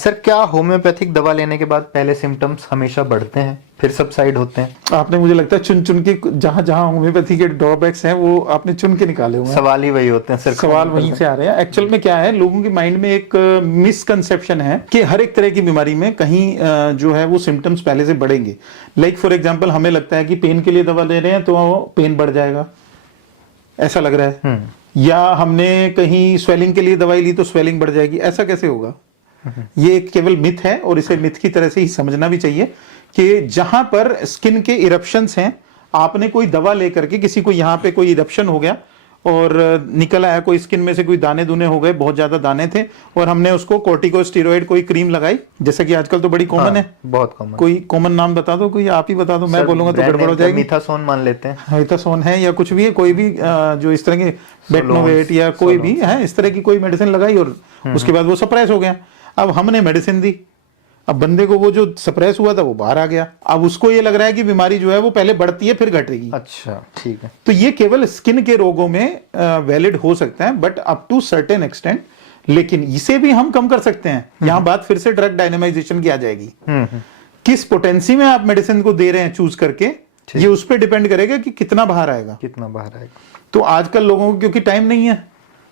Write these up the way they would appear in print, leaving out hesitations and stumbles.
Sir क्या homeopathic दवा लेने के बाद पहले सिम्टम्स हमेशा बढ़ते हैं फिर सबसाइड होते हैं? आपने मुझे लगता है चुन चुन के जहां जहां होम्योपैथी के ड्रॉबैक्स हैं वो आपने चुन के निकाले हुए हैं। सवाल ही वही होते हैं सर, सवाल वहीं से आ रहे हैं। एक्चुअल में क्या है, लोगों के माइंड में एक मिसकंसेप्शन है कि हर एक तरह की बीमारी में कहीं जो है वो सिम्टम्स पहले से बढ़ेंगे। लाइक फॉर एग्जांपल हमें लगता है कि पेन के लिए दवा ले रहे हैं तो पेन बढ़ जाएगा, ऐसा लग रहा है। या हमने कहीं स्वेलिंग के लिए दवाई ली तो स्वेलिंग बढ़ जाएगी, ऐसा कैसे होगा? ये केवल मिथ है और इसे मिथ की तरह से ही समझना भी चाहिए कि जहां पर स्किन के इरप्शंस हैं, आपने कोई दवा लेकर के किसी को यहां पे कोई इरप्शन हो गया और निकल आया, कोई स्किन में से कोई दाने दूने हो गए, बहुत ज्यादा दाने थे और हमने उसको कोर्टिकोस्टेरॉइड कोई क्रीम लगाई, जैसे कि आजकल तो बड़ी कॉमन है। बहुत कॉमन। कोई कॉमन नाम बता दो, कोई आप ही बता दो, मैं बोलूंगा तो गड़बड़ हो जाएगी। मिथासोन मान लेते हैं, मिथासोन है या कुछ भी है, कोई भी जो इस तरह के बेटनोवेट या कोई भी है इस तरह की कोई मेडिसिन लगाई और उसके बाद वो सप्रेस हो गया। अब हमने मेडिसिन दी, अब बंदे को वो जो सप्रेस हुआ था वो बाहर आ गया, अब उसको ये लग रहा है कि बीमारी जो है वो पहले बढ़ती है फिर घटेगी। अच्छा ठीक है। तो ये केवल स्किन के रोगों में वैलिड हो सकता है, but up to certain extent, लेकिन इसे भी हम कम कर सकते हैं। यहां बात फिर से ड्रग डायनेमाइजेशन की आ जाएगी। किस पोटेंसी में आप मेडिसिन को दे रहे हैं चूज करके, ये उस पर डिपेंड करेगा कि कितना बाहर आएगा। तो आजकल लोगों को क्योंकि टाइम नहीं है,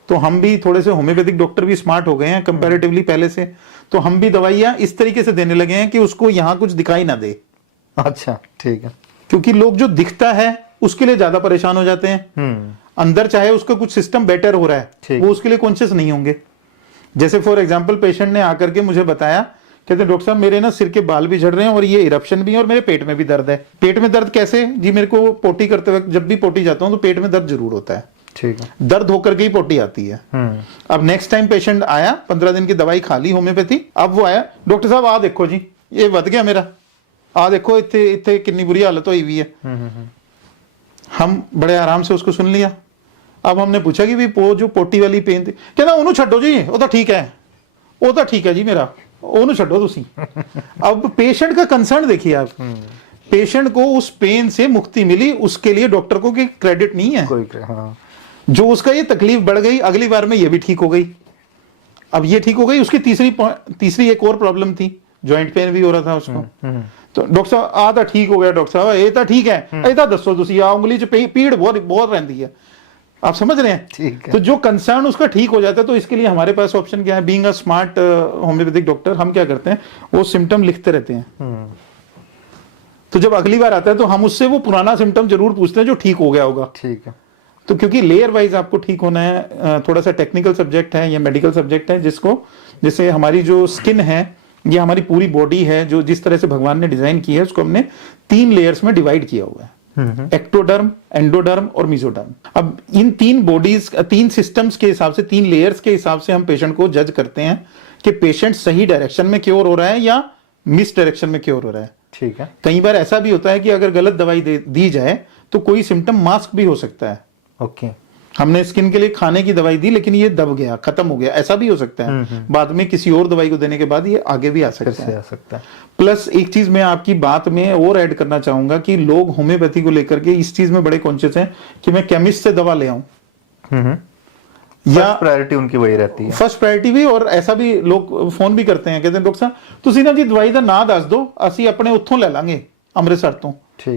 तो हम भी थोड़े से होम्योपैथिक डॉक्टर भी स्मार्ट हो गए हैं कंपैरेटिवली पहले से, तो हम भी दवाइयां इस तरीके से देने लगे हैं कि उसको यहां कुछ दिखाई ना दे। अच्छा ठीक है। क्योंकि लोग जो दिखता है उसके लिए ज्यादा परेशान हो जाते हैं, अंदर चाहे उसका कुछ सिस्टम बेटर हो रहा है वो उसके लिए कॉन्शियस नहीं होंगे। जैसे फॉर एग्जांपल पेशेंट ने आकर के मुझे बताया, कहते डॉक्टर साहब मेरे ना सिर के बाल भी झड़ रहे हैं और ये इरप्शन भी है और मेरे पेट में भी दर्द है। पेट में दर्द कैसे जी? मेरे को पोटी करते वक्त जब भी पोटी जाता हूं तो पेट में दर्द जरूर होता है। ठीक है। दर्द होकर के ही पोटी आती है। अब नेक्स्ट टाइम पेशेंट आया, 15 दिन की दवाई खा ली होम्योपैथी, अब वो आया, डॉक्टर साहब आ देखो जी ये वध गया मेरा, आ देखो इतने इतने कितनी बुरी हालत हुई हुई है। हम बड़े आराम से उसको सुन लिया। अब हमने पूछा कि भी वो जो पोटी वाली पेन थी, कहना ओनू छड्डो जी, वो तो ठीक है, वो तो ठीक है जी मेरा, ओनू छड्डो तुसी। अब पेशेंट का कंसर्न देखिए आप, पेशेंट को उस पेन से मुक्ति मिली, उसके लिए डॉक्टर को क्रेडिट नहीं है। हाँ। जो उसका ये तकलीफ बढ़ गई, अगली बार में ये भी ठीक हो गई, अब ये ठीक हो गई, उसकी तीसरी एक और प्रॉब्लम थी, जॉइंट पेन भी हो रहा था उसको। तो डॉक्टर साहब आ तो ठीक हो गया, डॉक्टर साहब ये तो ठीक है, ऐसा दसो तुसी आ उंगली च पीड़ बहुत बहुत रहती है। आप समझ रहे हैं? ठीक है। तो जो कंसर्न उसका ठीक हो जाता है, तो इसके लिए हमारे पास ऑप्शन क्या है? Being a smart homeopathic doctor, हम क्या करते हैं, वो सिम्टम लिखते रहते हैं। तो जब अगली बार आता है तो हम उससे वो पुराना सिम्टम जरूर पूछते हैं जो ठीक हो गया होगा। ठीक है। तो क्योंकि लेयर वाइज आपको ठीक होना है, थोड़ा सा टेक्निकल सब्जेक्ट है या मेडिकल सब्जेक्ट है, जिसको जैसे हमारी जो स्किन है या हमारी पूरी बॉडी है, जो जिस तरह से भगवान ने डिजाइन की है, उसको हमने 3 लेयर्स में डिवाइड किया हुआ है, एक्टोडर्म, एंडोडर्म और मेसोडर्म। अब इन 3 बॉडीज, 3 सिस्टम्स के हिसाब से, 3 लेयर्स के हिसाब से हम पेशेंट को जज करते हैं कि पेशेंट सही डायरेक्शन में क्योर हो रहा है या मिस डायरेक्शन में क्योर हो रहा है। ठीक है। कई बार ऐसा भी होता है कि अगर गलत दवाई दी जाए तो कोई सिम्टम मास्क भी हो सकता है। ओके। हमने स्किन के लिए खाने की दवाई दी लेकिन ये दब गया, खत्म हो गया, ऐसा भी हो सकता है। बाद में किसी और दवाई को देने के बाद ये आगे भी आ सकता है। प्लस एक चीज मैं आपकी बात में और ऐड करना चाहूंगा कि लोग होम्योपैथी को लेकर के इस चीज में बड़े कॉन्शियस हैं कि मैं केमिस्ट से दवा ले आऊं, या प्रायोरिटी उनकी वही रहती है, फर्स्ट प्रायोरिटी भी। और ऐसा भी लोग फोन भी करते हैं, कहते हैं डॉक्टर साहब तुसी ना जी दवाई का ना दस दो, ਅਸੀਂ अपने उत्थों ले लांगे ਅੰਮ੍ਰਿਤਸਰ ਤੋਂ,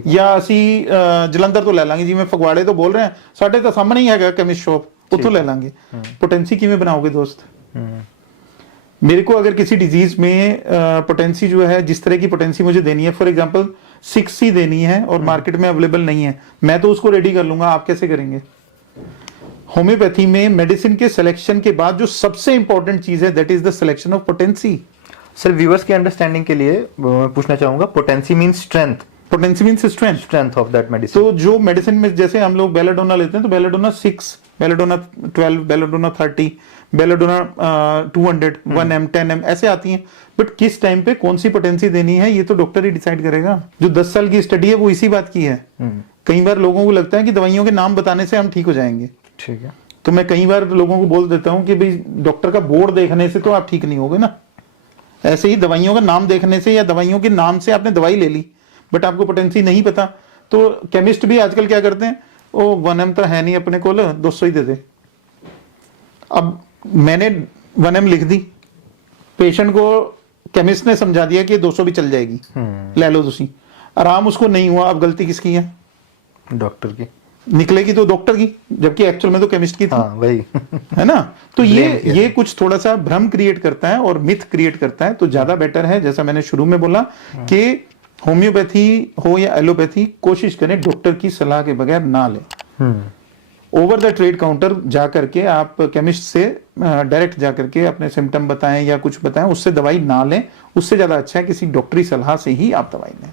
या ਅਸੀਂ ਜਲੰਧਰ ਤੋਂ ਲੈ ਲਾਂਗੇ, ਜਿਵੇਂ ਫਗਵਾੜੇ ਤੋਂ बोल रहे हैं, ਸਾਡੇ ਤਾਂ ਸਾਹਮਣੇ ਹੀ ਹੈਗਾ केमिस्ट शॉप, ਉੱਥੋਂ ले लांगे। पोटेंसी किਵੇਂ बनाओगे दोस्त? मेरे को अगर किसी डिजीज में पोटेंसी जो है, जिस तरह की पोटेंसी मुझे देनी है, फॉर एग्जांपल 6C देनी है और मार्केट में अवेलेबल नहीं है, मैं तो उसको रेडी कर लूंगा, आप कैसे करेंगे? होम्योपैथी में मेडिसिन के सिलेक्शन के बाद जो सबसे इंपॉर्टेंट चीज है, that is the selection of potency. Sir viewers की अंडरस्टैंडिंग के लिए पूछना चाहूंगा, potency means strength, potency means strength of that medicine. तो जो मेडिसिन में जैसे हम लोग बेलाडोना लेते हैं तो belladonna 6, belladonna 12, belladonna 30, belladonna 200, 1M, 10M ऐसे आती हैं। बट किस टाइम पे कौन सी पोटेंसी देनी है ये तो डॉक्टर ही डिसाइड करेगा। जो 10 साल की स्टडी है वो इसी बात की है। कई बार लोगों को लगता है कि दवाइयों के नाम बताने से हम ठीक हो जाएंगे। ठीक है। तो मैं कई बार लोगों को बोल देता हूं कि भाई डॉक्टर का बोर्ड देखने से तो आप ठीक नहीं होगे ना, ऐसे ही दवाइयों का नाम देखने से या दवाइयों के नाम से आपने दवाई ले ली बट आपको पोटेंसी नहीं पता। तो केमिस्ट भी आजकल क्या करते हैं, वो 1M तो है नहीं अपने को, 200 ही दे दे। अब मैंने 1M लिख दी, पेशेंट को केमिस्ट ने समझा दिया कि 200 भी चल जाएगी, ले लो तुसी, आराम उसको नहीं हुआ, अब गलती किसकी है? डॉक्टर की। निकलेगी तो डॉक्टर की, जबकि एक्चुअल में तो केमिस्ट की थी। हाँ वही। है ना? तो Blame किया ये कुछ थोड़ा सा भ्रम क्रिएट करता है और मिथ क्रिएट करता है। तो ज्यादा बेटर है, जैसा मैंने शुरू में बोला, कि होम्योपैथी हो या एलोपैथी, कोशिश करें डॉक्टर की सलाह के बगैर ना लें। ओवर द ट्रेड काउंटर जा करके आप केमिस्ट से डायरेक्ट जा करके अपने सिम्टम बताएं या कुछ बताएं, उससे दवाई ना लें। उससे ज्यादा अच्छा है किसी डॉक्टरी सलाह से ही आप दवाई लें।